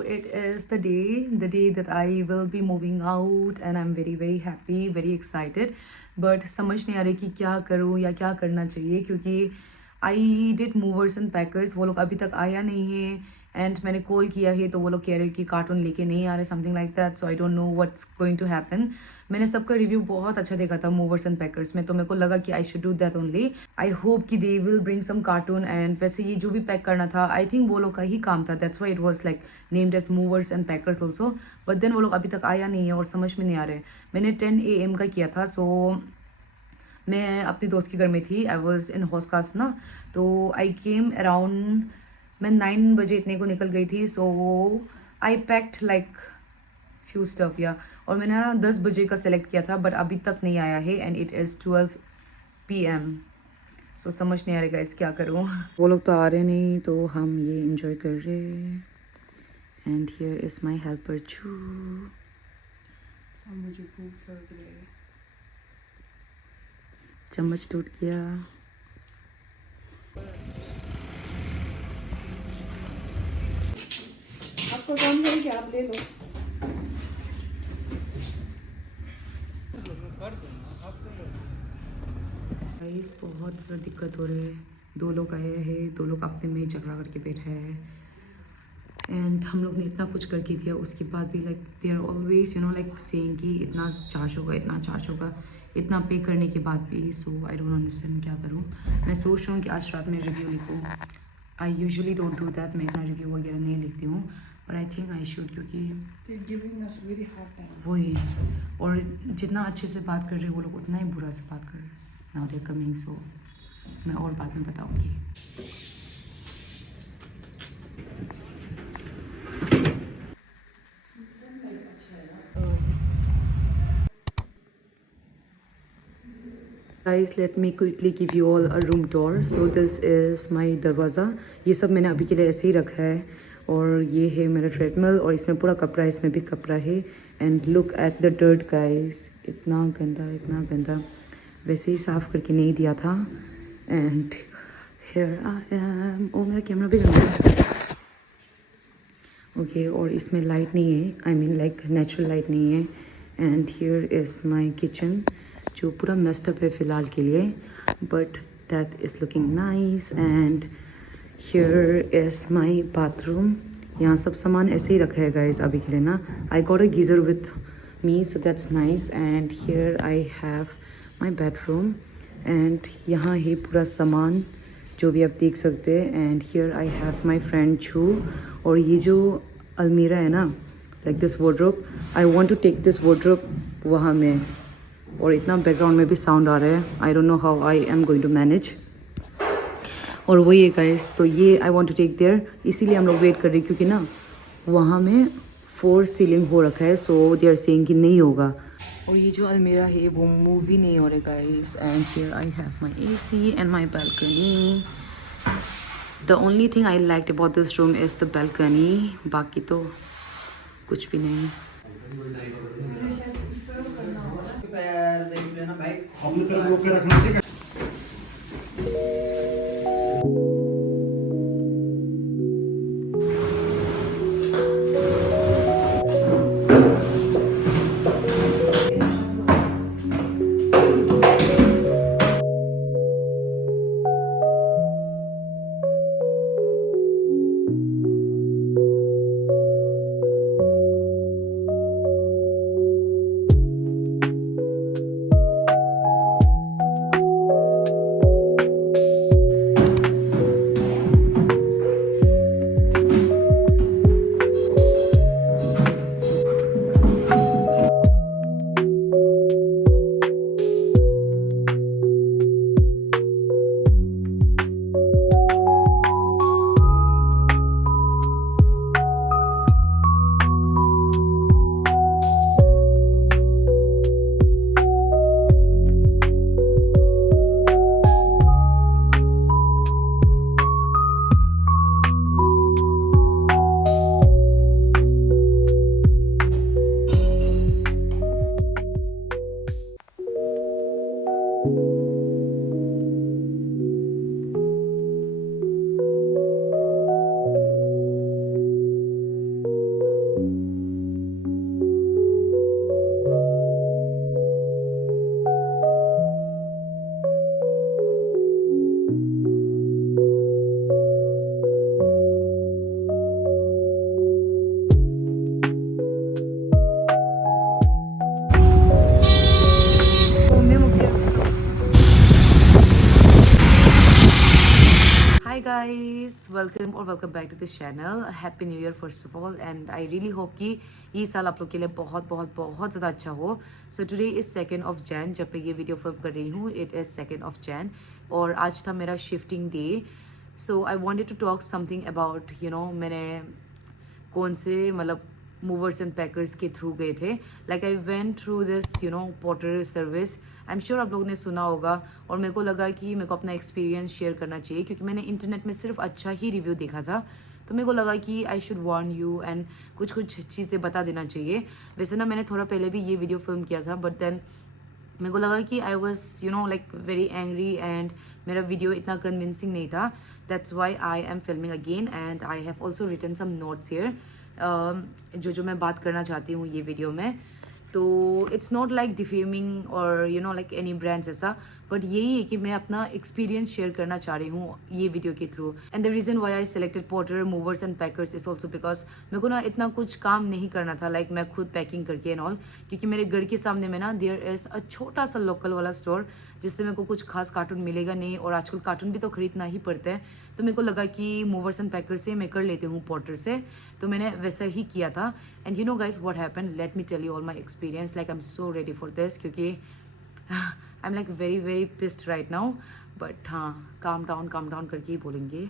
it is the day that I will be moving out and I'm very happy, very excited. But समझ नहीं आ रही कि क्या करूँ या क्या करना चाहिए, क्योंकि I did movers and packers, वो लोग अभी तक आया नहीं है एंड मैंने कॉल किया है तो वो लोग कह रहे हैं कि कार्टून लेके नहीं आ रहे, something like that. So I don't know what's going to happen. मैंने सबका रिव्यू बहुत अच्छा देखा था मूवर्स एंड पैकर्स में, तो मेरे को लगा कि I should do that only. I hope कि they will bring some cartoon. And वैसे ये जो भी पैक करना था आई थिंक वो लोग का ही काम था, that's why it was like named as movers and packers also. But then वो लोग अभी तक आया नहीं है और समझ में नहीं आ रहे. मैंने 10 AM का किया था. सो मैं अपने दोस्त के घर में थी, आई वॉज इन हॉस्कास ना, तो आई केम अराउंड, मैं 9 बजे इतने को निकल गई थी. सो आई पैक्ड लाइक फ्यू स्टफ या, और मैंने ना 10 बजे का सेलेक्ट किया था बट अभी तक नहीं आया है एंड इट इज़ 12 PM. सो समझ नहीं आ रहा गाइस क्या करूँ. वो लोग तो आ रहे नहीं तो हम ये इंजॉय कर रहे. And here is my helper चू. मुझे भूख लग रही है. चम्मच टूट गया. आपको कौन है कि आप ले लो. गाइस बहुत ज़्यादा दिक्कत हो रही है. 2 लोग आए हैं, 2 लोग अपने में ही झगड़ा करके बैठे हैं एंड हम लोग ने इतना कुछ करके दिया, उसके बाद भी like they are always like saying कि इतना चार्ज होगा, इतना चार्ज होगा, इतना पे करने के बाद भी. सो आई डोंट अंडरस्टैंड क्या करूँ. मैं सोच रहा हूँ कि आज रात में रिव्यू लिखूँ. I usually don't do that, मैं इतना रिव्यू वगैरह नहीं लिखती हूँ, but I think I should, क्योंकि वही, और जितना अच्छे से बात कर रहे हैं वो लोग उतना ही बुरा से बात कर रहे हैं. नाउ दे कमिंग, सो मैं और बाद में बताऊँगी. Guys, let me quickly give you all a room tour. So this is my दरवाज़ा. ये सब मैंने अभी के लिए ऐसे ही रखा है. और ये है मेरा ट्रेडमिल और इसमें पूरा कपड़ा है, इसमें भी कपड़ा है. And look at the dirt guys, इतना गंदा, इतना गंदा. वैसे ही साफ़ करके नहीं दिया था. And here I am. Oh मेरा कैमरा भी गंदा है. ओके, और इसमें लाइट नहीं है, I mean like natural light नहीं है. And here is my kitchen जो पूरा मेस्ड अप है फ़िलहाल के लिए, but that is looking nice. And here is my bathroom. यहाँ सब सामान ऐसे ही रखा है गाइस अभी के लिए ना. I got a geyser with me, so that's nice. And here I have my bedroom. And यहाँ है पूरा सामान जो भी आप देख सकते हैं. And here I have my friend छू. और ये जो अलमीरा है ना, like this wardrobe, I want to take this wardrobe वहाँ में. और इतना बैकग्राउंड में भी साउंड आ रहा है, I don't know how I am going to manage. और वही है गाइस, तो ये I want to take there, इसीलिए हम लोग वेट कर रहे हैं, क्योंकि ना वहाँ में 4 सीलिंग हो रखा है. सो दे आर सेइंग कि नहीं होगा. और ये जो अलमीरा है वो मूव ही नहीं हो रहा guys. And here I have my AC and my balcony. The only thing I like about this room is the balcony. बाकी तो कुछ भी नहीं. देख लेना भाई, अपनी तरफ रोक के रखना, ठीक है. guys, welcome back to this channel. Happy New Year first of all, and I really hope कि ये साल आप लोग के लिए बहुत बहुत बहुत ज़्यादा अच्छा हो. So today is 2nd of Jan. जब मैं ये वीडियो फिल्म कर रही हूँ, it is 2nd of Jan और आज था मेरा shifting day. So I wanted to talk something about मैंने कौन से मतलब मूवर्स एंड पैकर्स के थ्रू गए थे. Like I went through this porter service. I am sure आप लोगों ने सुना होगा और मेरे को लगा कि मेरे को अपना एक्सपीरियंस शेयर करना चाहिए क्योंकि मैंने इंटरनेट में सिर्फ अच्छा ही रिव्यू देखा था. तो मेरे को लगा कि I should warn you and कुछ चीज़ें बता देना चाहिए. वैसे ना मैंने थोड़ा पहले भी ये वीडियो फिल्म किया था बट देन मेरे को लगा कि I was like very angry and मेरा वीडियो इतना कन्विंसिंग नहीं था. That's why I am filming again and I have also written some notes here जो मैं बात करना चाहती हूँ ये वीडियो में. तो इट्स नॉट लाइक डिफेमिंग और लाइक एनी ब्रांड्स ऐसा, बट यही है कि मैं अपना एक्सपीरियंस शेयर करना चाह रही हूँ ये वीडियो के through. And the reason why I selected porter movers and packers is also because मेरे को ना इतना कुछ काम नहीं करना था लाइक मैं खुद पैकिंग करके एंड ऑल, क्योंकि मेरे घर के सामने में ना देयर इज़ अ छोटा सा लोकल वाला स्टोर जिससे मेरे को कुछ खास कार्टून मिलेगा नहीं और आजकल कार्टून भी तो खरीदना ही पड़ता है. तो मेरे को लगा कि मूवर्स एंड पैकर से मैं कर लेती हूँ पोर्टर से, तो मैंने वैसा ही किया था. And you know guys what happened, let me tell you all my experience. Like I am so ready for this क्योंकि I am like very pissed right now. But हाँ, काम डाउन करके ही बोलेंगे.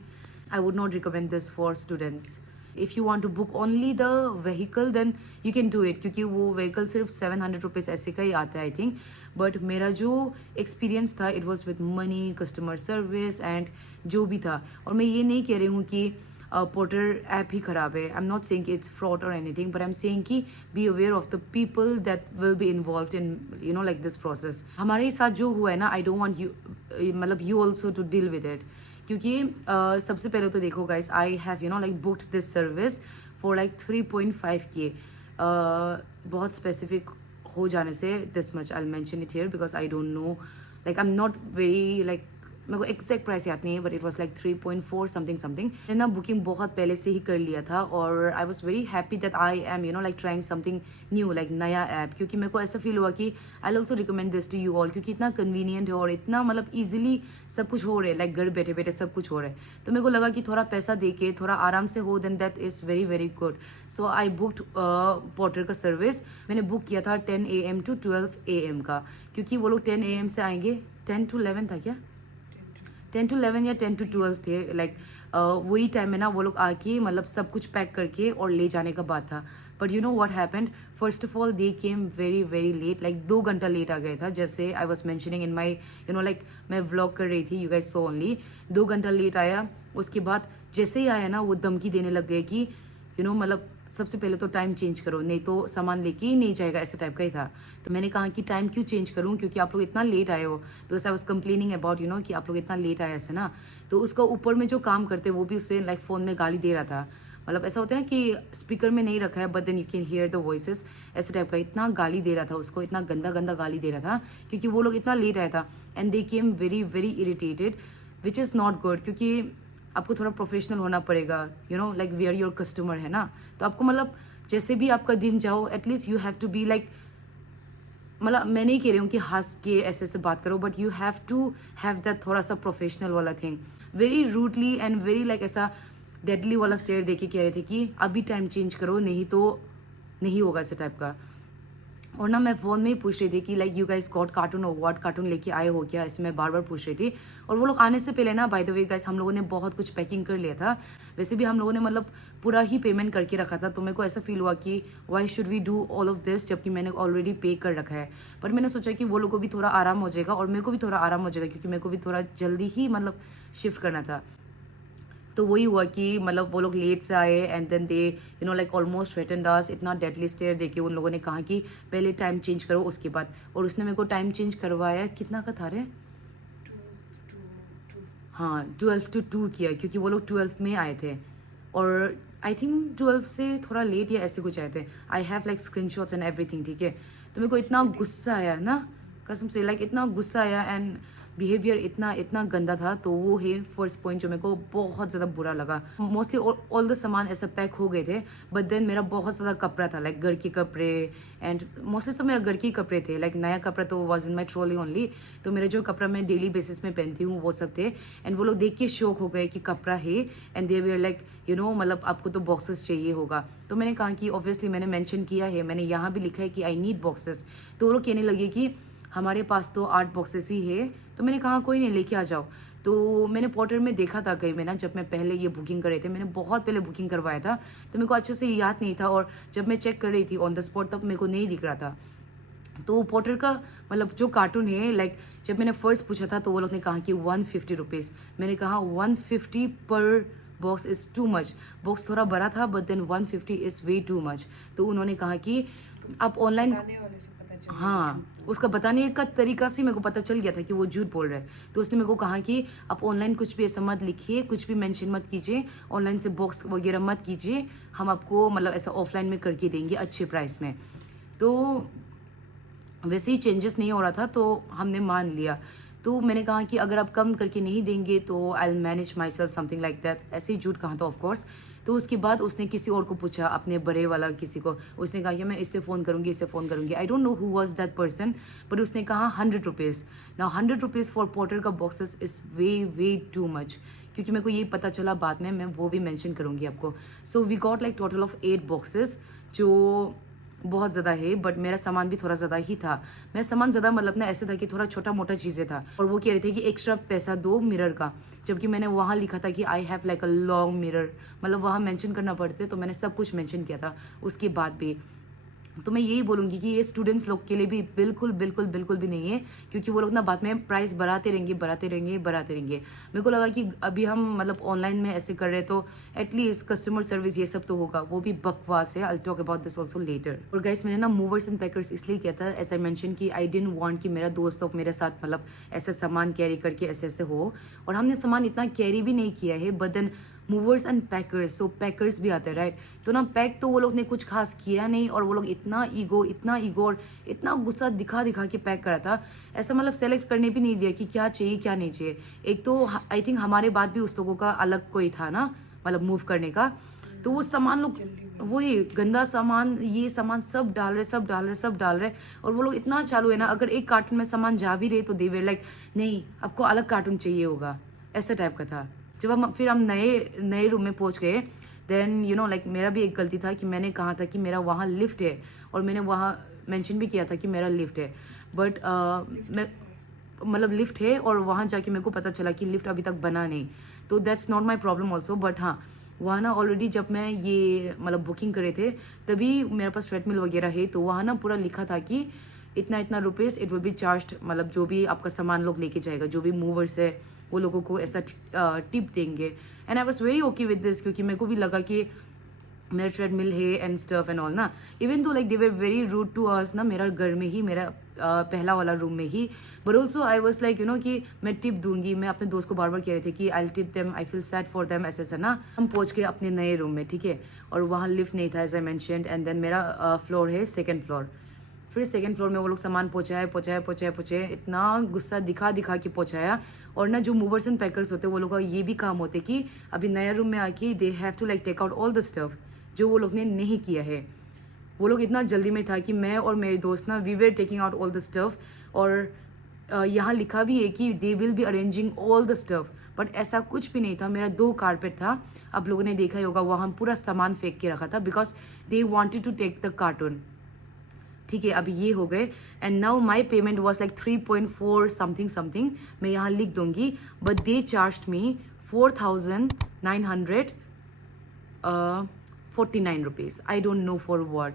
I would not recommend this for students. If you want to book only the vehicle then you can do it क्योंकि वो vehicle सिर्फ 700 rupees ऐसे का ही आता है आई थिंक. बट मेरा जो एक्सपीरियंस था it was with money, customer service and जो भी था. और मैं ये नहीं कह रही हूँ कि पोर्टर ऐप ही ख़राब है. I am not saying it's fraud और anything, but I am saying कि be aware of the people that will be involve in like this process. हमारे साथ जो हुआ है ना, आई डोंट वांट यू मतलब you also to deal with it क्योंकि सबसे पहले तो देखो guys, I have like booked this service for like 3.5K. बहुत स्पेसिफिक हो जाने से this much I mention it here because I don't no, like I am not very like मेरे को एग्जैक्ट प्राइस याद नहीं है but it was like 3.4 something. मैंने ना बुकिंग बहुत पहले से ही कर लिया था और I was very happy that I am like trying something new like नया ऐप, क्योंकि मेरे को ऐसा फील हुआ कि I also recommend this to you all क्योंकि इतना कन्वीनियंट है और इतना मतलब ईजिली सब कुछ हो रहा है, लाइक घर बैठे बैठे सब कुछ हो रहा है. तो मेरे को लगा कि थोड़ा पैसा दे के थोड़ा आराम से हो then that is very good. So I booked Porter का सर्विस. मैंने बुक किया था 10 AM to 12 AM का क्योंकि वो लोग 10 AM से आएंगे. 10 to 11 था क्या? 10 to 11 या 10 to 12 थे. लाइक वही टाइम में ना वो लोग आके मतलब सब कुछ पैक करके और ले जाने का बात था. But you know what happened, first of all they came very late, like 2 घंटा लेट आ गया था. जैसे I was mentioning in my like मैं व्लॉग कर रही थी, यू गाइस सो ओनली 2 घंटा लेट आया. उसके बाद जैसे ही आया ना वो धमकी देने लग गए कि मतलब सबसे पहले तो टाइम चेंज करो नहीं तो सामान लेके ही नहीं जाएगा, ऐसे टाइप का ही था. तो मैंने कहा कि टाइम क्यों चेंज करूं क्योंकि आप लोग इतना लेट आए हो. Because I was complaining about कि आप लोग इतना लेट आए ऐसे ना. तो उसका ऊपर में जो काम करते वो भी उससे लाइक फ़ोन में गाली दे रहा था. मतलब ऐसा होता है ना कि स्पीकर में नहीं रखा है but then you can hear the voices, ऐसे टाइप का. इतना गाली दे रहा था उसको, इतना गंदा गाली दे रहा था क्योंकि वो लोग इतना लेट आया था. And they came very irritated which is not good क्योंकि आपको थोड़ा प्रोफेशनल होना पड़ेगा. Like we are your customer है ना, तो आपको मतलब जैसे भी आपका दिन जाओ at least you have to be like, मतलब मैं नहीं कह रही हूँ कि हंस के ऐसे बात करो but you have to have that थोड़ा सा प्रोफेशनल वाला thing. Very rudely and very like ऐसा डेडली वाला स्टेयर देके कह रहे थे कि अभी टाइम चेंज करो नहीं तो नहीं होगा ऐसे टाइप का. और ना मैं फ़ोन में ही पूछ रही थी कि like you guys got cartoon और व्हाट कार्टून लेके आए हो क्या, ऐसे मैं बार पूछ रही थी. और वो लोग आने से पहले ना बाय द वे गाइस हम लोगों ने बहुत कुछ पैकिंग कर लिया था. वैसे भी हम लोगों ने मतलब पूरा ही पेमेंट करके रखा था. तो मेरे को ऐसा फील हुआ कि why should we do all of this जबकि मैंने ऑलरेडी पे कर रखा है. पर मैंने सोचा कि वो लोग को भी थोड़ा आराम हो जाएगा और मेरे को भी थोड़ा आराम हो जाएगा क्योंकि मेरे को भी थोड़ा जल्दी ही मतलब शिफ्ट करना था. तो वही हुआ कि मतलब वो लोग लेट से आए and then they like almost threatened us. इतना डेडली स्टेयर देके उन लोगों ने कहा कि पहले टाइम चेंज करो उसके बाद. और उसने मेरे को टाइम चेंज करवाया कितना का था रे? 12 to 2 किया क्योंकि वो लोग 12 में आए थे और आई थिंक 12 से थोड़ा लेट या ऐसे कुछ आए थे. आई have like screenshots and everything, ठीक है. तो मेरे को इतना गुस्सा आया ना कसम से, लाइक इतना गुस्सा आया. एंड बिहेवियर इतना गंदा था। तो वो है फर्स्ट पॉइंट जो मेरे को बहुत ज़्यादा बुरा लगा। मोस्टली ऑल द सामान ऐसा पैक हो गए थे, बट देन मेरा बहुत ज़्यादा कपड़ा था, लाइक घर के कपड़े, एंड मोस्टली सब मेरा घर के कपड़े थे। लाइक नया कपड़ा तो was in my trolley only, तो मेरा जो कपड़ा मैं डेली बेसिस में पहनती हूँ वो सब थे। एंड वो लोग देख के शौक हो गए कि कपड़ा है, एंड दे वर लाइक मतलब आपको तो बॉक्सेस चाहिए होगा। तो मैंने कहा कि ऑब्वियसली मैंने मेंशन किया है, मैंने यहाँ भी लिखा है कि आई नीड बॉक्सेस। तो वो लोग कहने लगे कि हमारे पास तो 8 बॉक्सेस ही है। तो मैंने कहा कोई नहीं, लेके आ जाओ। तो मैंने पोर्टर में देखा था कई में ना, जब मैं पहले ये बुकिंग कर रहे थे, मैंने बहुत पहले बुकिंग करवाया था, तो मेरे को अच्छे से याद नहीं था। और जब मैं चेक कर रही थी ऑन द स्पॉट, तब मेरे को नहीं दिख रहा था। तो पोर्टर का जो कार्टून है, लाइक जब मैंने फर्स्ट पूछा था तो वो लोग ने कहा कि 150 रुपीज़। मैंने कहा 150 पर box is too much. Box थोड़ा बड़ा था, but then 150 is way too much. तो उन्होंने कहा कि आप ऑनलाइन, हाँ, उसका बताने का तरीका से मेरे को पता चल गया था कि वो झूठ बोल रहा है। तो उसने मेरे को कहा कि आप ऑनलाइन कुछ भी ऐसा मत लिखिए, कुछ भी मेंशन मत कीजिए, ऑनलाइन से बॉक्स वगैरह मत कीजिए, हम आपको ऐसा ऑफलाइन में करके देंगे अच्छे प्राइस में। तो वैसे ही चेंजेस नहीं हो रहा था, तो हमने मान लिया। तो मैंने कहा कि अगर आप कम करके नहीं देंगे तो I will manage my self, something like that. ऐसे ही झूठ कहा था ऑफकोर्स। तो उसके बाद उसने किसी और को पूछा, अपने बड़े वाला किसी को, उसने कहा कि मैं इससे फ़ोन करूँगी, इससे फ़ोन करूँगी। I don't know who was that person, but उसने कहा 100 rupees. Now 100 rupees for porter का boxes is way too much, क्योंकि मेरे को ये पता चला बाद में, मैं वो भी मेंशन करूँगी आपको। So we got like total of 8 boxes, जो बहुत ज़्यादा है, बट मेरा सामान भी थोड़ा ज़्यादा ही था। मेरा सामान ज़्यादा ना ऐसे था कि थोड़ा छोटा मोटा चीज़ें था, और वो कह रहे थे कि एक्स्ट्रा पैसा दो मिरर का, जबकि मैंने वहाँ लिखा था कि आई have like a long mirror, वहाँ मेंशन करना पड़ते, तो मैंने सब कुछ मेंशन किया था उसके बाद भी। तो मैं यही बोलूँगी कि ये स्टूडेंट्स लोग के लिए भी बिल्कुल भी नहीं है, क्योंकि वो लोग बाद में प्राइस बढ़ाते रहेंगे। मेरे को लगा कि अभी हम ऑनलाइन में ऐसे कर रहे हैं, तो एटलीस्ट कस्टमर सर्विस ये सब तो होगा, वो भी बकवास है। I talk about this also later. और गाइस, मैंने मूवर्स एंड पैकर्स इसलिए किया था, एज आई मेंशन, कि आई डिडंट वांट कि मेरा दोस्त लोग मेरे साथ ऐसे सामान कैरी करके ऐसे हो। और हमने सामान इतना कैरी भी नहीं किया है, but then movers and packers, so packers भी आते हैं, राइट। तो पैक तो वो लोग ने कुछ खास किया नहीं, और वो लोग इतना ईगो और इतना गुस्सा दिखा के पैक करा था, ऐसा सेलेक्ट करने भी नहीं दिया कि क्या चाहिए क्या नहीं चाहिए। एक तो आई थिंक हमारे बाद भी उस लोगों का अलग कोई था ना, मूव करने का। तो वो सामान लोग वही गंदा सामान, ये सामान सब डाल रहे, और वो लोग इतना चालू है ना, अगर एक कार्टून में सामान जा भी रहे तो दे वे लाइक नहीं, आपको अलग कार्टून चाहिए होगा, ऐसा टाइप का था। जब हम नए रूम में पहुंच गए, देन लाइक मेरा भी एक गलती था कि मैंने कहा था कि मेरा वहाँ लिफ्ट है, और मैंने वहाँ मेंशन भी किया था कि मेरा लिफ्ट है, बट मैं लिफ्ट है, और वहाँ जाके मेरे को पता चला कि लिफ्ट अभी तक बना नहीं। तो that's not my problem also, but हाँ, वहाँ ना ऑलरेडी जब मैं ये बुकिंग करे थे, तभी मेरे पास ट्रेडमिल वगैरह है, तो वहाँ ना पूरा लिखा था कि इतना rupees it will be charge, जो भी आपका सामान लोग लेके जाएगा, जो भी मूवर्स है वो लोगों को ऐसा टिप देंगे। And I was very okay with this, क्योंकि मेरे को भी लगा कि मेरा ट्रेडमिल है एंड स्टफ एंड ऑल ना। Even though like they were very rude to us ना, मेरा घर में ही, मेरा पहला वाला रूम में ही। But also I was like कि मैं टिप दूंगी। मैं अपने दोस्त को बार कह रहे थे कि I tip them, I feel sad for them, ऐसा ना। हम पहुंच के अपने नए रूम में, ठीक है, और वहाँ लिफ्ट नहीं था as I mentioned, and then मेरा फ्लोर है 2nd फ्लोर। फिर 2nd फ्लोर में वो लोग सामान पहुँचाए, इतना गुस्सा दिखा के पहुँचाया। और ना जो मूवर्स एंड पैकर्स होते हैं, वो लोग का ये भी काम होते कि अभी नया रूम में आके they have to like take out all the stuff, जो वो लोग ने नहीं किया है। वो लोग इतना जल्दी में था कि मैं और मेरे दोस्त ना we were taking out all the stuff, और यहाँ लिखा भी है कि they will be arranging all the stuff, but ऐसा कुछ भी नहीं था। मेरा 2 कारपेट था, आप लोगों ने देखा ही होगा, वहाँ पूरा सामान फेंक के रखा था, because they wanted to take the carton, ठीक है। अभी ये हो गए, and now my payment was like 3.4 something, मैं यहाँ लिख दूंगी, but they charged me 4,949 rupees. I don't know for what.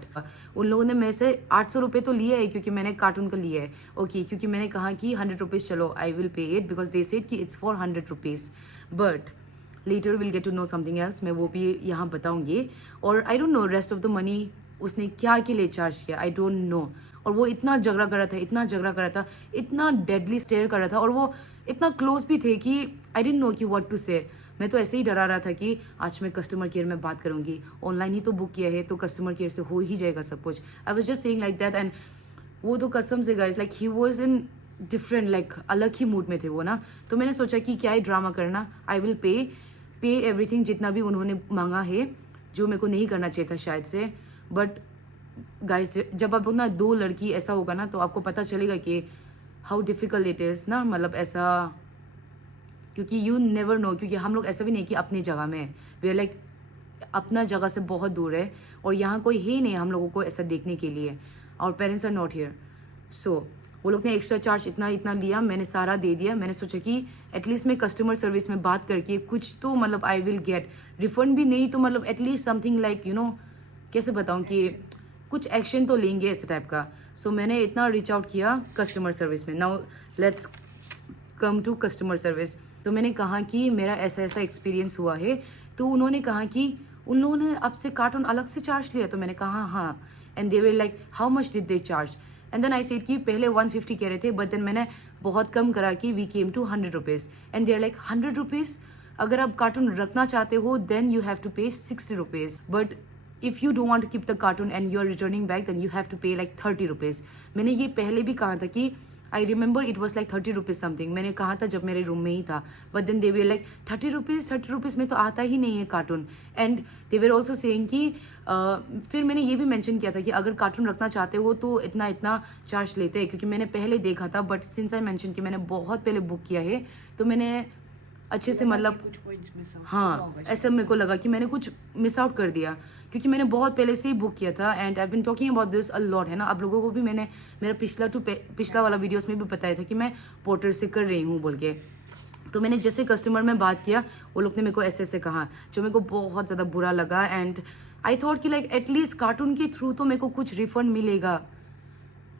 उन लोगों ने मेरे से 800 रुपये तो लिया है, क्योंकि मैंने कार्टून का लिया है, ओके, क्योंकि मैंने कहा कि 100 रुपीज़ चलो I will pay it, because they said कि it's for 100 rupees, but later will get to know something else, मैं वो भी यहाँ बताऊँगी। और I don't know rest of the money उसने क्या के लिए चार्ज किया, आई डोंट नो। और वो इतना झगड़ा कर रहा था, इतना डेडली स्टेयर कर रहा था, और वो इतना क्लोज भी थे कि आई डिडंट नो कि व्हाट टू से। मैं तो ऐसे ही डरा रहा था कि आज मैं कस्टमर केयर में बात करूँगी, ऑनलाइन ही तो बुक किया है, तो कस्टमर केयर से हो ही जाएगा सब कुछ। I was just saying like that, and वो तो कसम से guys, like he was in different like अलग ही मूड में थे वो ना. तो मैंने सोचा कि क्या ही ड्रामा करना, आई विल पे एवरीथिंग जितना भी उन्होंने मांगा है, जो मेरे को नहीं करना चाहिए था शायद से. बट गाइस जब आप ना 2 लड़की ऐसा होगा ना तो आपको पता चलेगा कि हाउ डिफ़िकल्ट इट इज़ ना, मतलब ऐसा, क्योंकि यू नेवर नो, क्योंकि हम लोग ऐसा भी नहीं कि अपनी जगह में, वी आर लाइक अपना जगह से बहुत दूर है और यहाँ कोई है नहीं हम लोगों को ऐसा देखने के लिए. और पेरेंट्स आर नॉट हियर. सो वो लोग ने एक्स्ट्रा चार्ज इतना लिया, मैंने सारा दे दिया. मैंने सोचा कि एटलीस्ट मैं कस्टमर सर्विस में बात करके कुछ तो मतलब आई विल गेट रिफंड भी नहीं तो मतलब at least something like you no, कैसे बताऊँ कि कुछ एक्शन तो लेंगे ऐसे टाइप का. सो मैंने इतना रीच आउट किया कस्टमर सर्विस में. Now let's come to customer service. तो मैंने कहा कि मेरा ऐसा एक्सपीरियंस हुआ है. तो उन्होंने कहा कि उन लोगों ने आपसे कार्टून अलग से चार्ज लिया. तो मैंने कहा हाँ. And they were like how much did they charge. And then I said कि पहले 150 कह रहे थे, बट देन मैंने बहुत कम करा कि we came to 100 rupees. And they are like 100 rupees, अगर आप कार्टून रखना चाहते हो देन यू हैव टू पे 60 rupees. But if you don't want to keep the cartoon and you're returning back, then you have to pay like 30 rupees. मैंने ये पहले भी कहा था कि I remember it was like 30 rupees something. मैंने कहा था जब मेरे रूम में ही था. But then they were like 30 rupees में तो आता ही नहीं है cartoon. And they were also saying कि फिर मैंने ये भी मेंशन किया था कि अगर कार्टून रखना चाहते हो तो इतना चार्ज लेते हैं, क्योंकि मैंने पहले देखा था. बट सिंस आई मेंशन कि मैंने बहुत पहले बुक किया है तो मैंने अच्छे से मतलब हाँ ऐसा मेरे को लगा कि मैंने कुछ मिस आउट कर दिया, क्योंकि मैंने बहुत पहले से ही बुक किया था. And I been talking about this a lot, है ना. आप लोगों को भी मैंने मेरा पिछला वाला वीडियोस में भी बताया था कि मैं पोर्टर से कर रही हूँ बोल के. तो मैंने जैसे कस्टमर में बात किया वो लोग ने मेरे को ऐसे कहा, जो मेरे को बहुत ज़्यादा बुरा लगा. एंड आई थॉट कि लाइक एटलीस्ट कार्टून के थ्रू तो मेरे को कुछ रिफंड मिलेगा.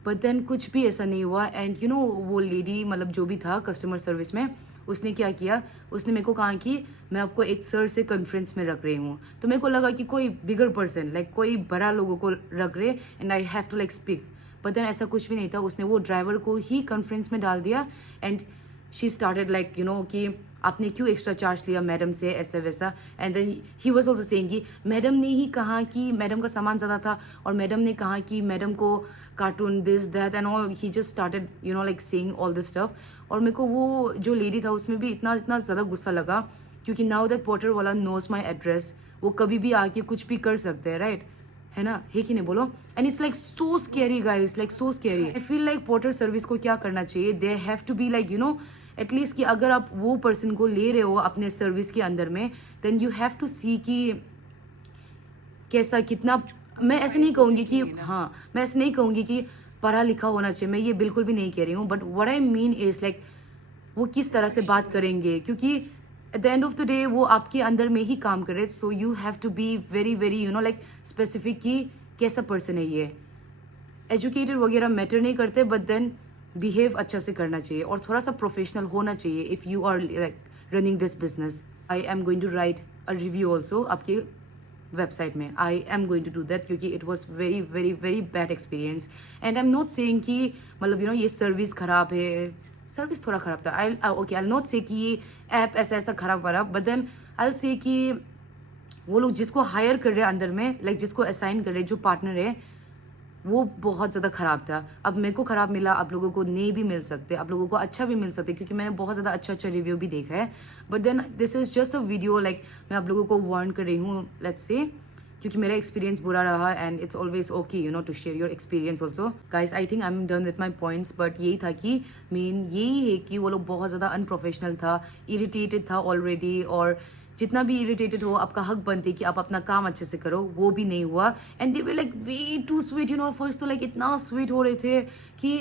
बट देन कुछ भी ऐसा नहीं हुआ. एंड यू नो वो लेडी मतलब जो भी था कस्टमर सर्विस में, उसने क्या किया, उसने मेरे को कहा कि मैं आपको एक सर से कॉन्फ्रेंस में रख रही हूँ. तो मेरे को लगा कि कोई बिगर पर्सन लाइक कोई बड़ा लोगों को रख रहे and I have to like speak. But then ऐसा कुछ भी नहीं था. उसने वो ड्राइवर को ही कॉन्फ्रेंस में डाल दिया. And she started like you no कि आपने क्यों एक्स्ट्रा चार्ज लिया मैडम से, ऐसा वैसा. And then he was also saying कि मैडम ने ही कहा कि मैडम का सामान ज़्यादा था और मैडम ने कहा कि मैडम को cartoon this that and all. He just started you know like saying all this stuff. और मेरे को वो जो लेडी था उसमें भी इतना ज़्यादा गुस्सा लगा, क्योंकि नाउ दैट पोर्टर वाला नोज माई एड्रेस, वो कभी भी आके कुछ भी कर सकते हैं, राइट, है ना, है कि नहीं बोलो. And it's like so scary guys, like so scary. I feel like Porter service को क्या करना चाहिए, they have to be like you know at least कि अगर आप वो पर्सन को ले रहे हो अपने सर्विस के अंदर में, देन यू हैव टू सी कि कैसा कितना. मैं ऐसे नहीं कहूँगी कि हाँ, मैं ऐसे नहीं कहूँगी कि पढ़ा लिखा होना चाहिए, मैं ये बिल्कुल भी नहीं कह रही हूँ. But what I mean is like वो किस तरह से बात करेंगे, क्योंकि at the end of the day वो आपके अंदर में ही काम करे. So you have to be very you know like specific कि कैसा पर्सन है ये. एजुकेटेड वगैरह मैटर नहीं करते, बट देन बिहेव अच्छा से करना चाहिए और थोड़ा सा प्रोफेशनल होना चाहिए if you are like running this business. I am going to write a review also आपके वेबसाइट में. I am going to do that, क्योंकि it was very bad experience. And I am not saying कि मतलब you know ये service ख़राब है, service थोड़ा ख़राब था. आई नॉट से कि ये ऐप ऐसा ख़राब वरा, बट देन आई से कि वो लोग जिसको हायर कर रहे हैं अंदर में, लाइक जिसको असाइन कर रहे हैं, जो पार्टनर है, वो बहुत ज़्यादा ख़राब था. अब मेरे को ख़राब मिला, आप लोगों को नहीं भी मिल सकते, आप लोगों को अच्छा भी मिल सकते, क्योंकि मैंने बहुत ज़्यादा अच्छा रिव्यू भी देखा है. But then this is just a video, लाइक मैं आप लोगों को वार्न कर रही हूँ, लेट्स से, क्योंकि मेरा एक्सपीरियंस बुरा रहा. And it's always okay you know to share your experience also. Guys I think I am done with my points. But यही था कि मेन यही है कि वो लोग बहुत ज़्यादा अनप्रोफेशनल था, इरिटेटेड था ऑलरेडी. और जितना भी इरिटेटेड हो, आपका हक बनती कि आप अपना काम अच्छे से करो, वो भी नहीं हुआ. And they were like way too sweet you know. First तो लाइक इतना स्वीट हो रहे थे कि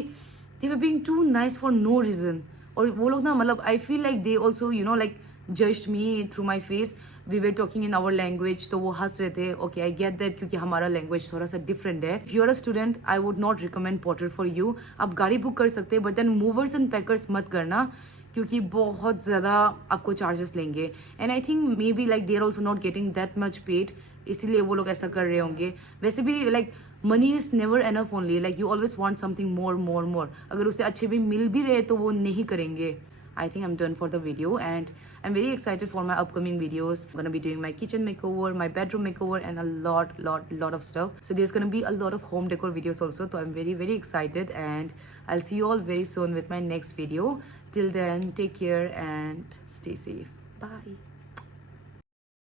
they were being too nice for no reason. और वो लोग ना मतलब I feel like they also you know like judged me through my face. We were talking in our language, तो वो हंस रहे थे. ओके आई गेट दैट, क्योंकि हमारा लैंग्वेज थोड़ा सा डिफरेंट है. If you are a student, I would not recommend Porter for you. आप गाड़ी बुक कर सकते हैं, but then movers and packers मत करना, क्योंकि बहुत ज़्यादा आपको चार्जेस लेंगे. And I think maybe like they are also not getting that much paid, इसीलिए वो लोग ऐसा कर रहे होंगे. वैसे भी like money is never enough only, like you always want something मोर. अगर उसे अच्छे भी मिल भी रहे तो वो नहीं करेंगे. I think I'm done for the video, and I'm very excited for my upcoming videos. I'm gonna be doing my kitchen makeover, my bedroom makeover, and a lot of stuff. So there's gonna be a lot of home decor videos also. So I'm very excited, and I'll see you all very soon with my next video. Till then, take care and stay safe. Bye.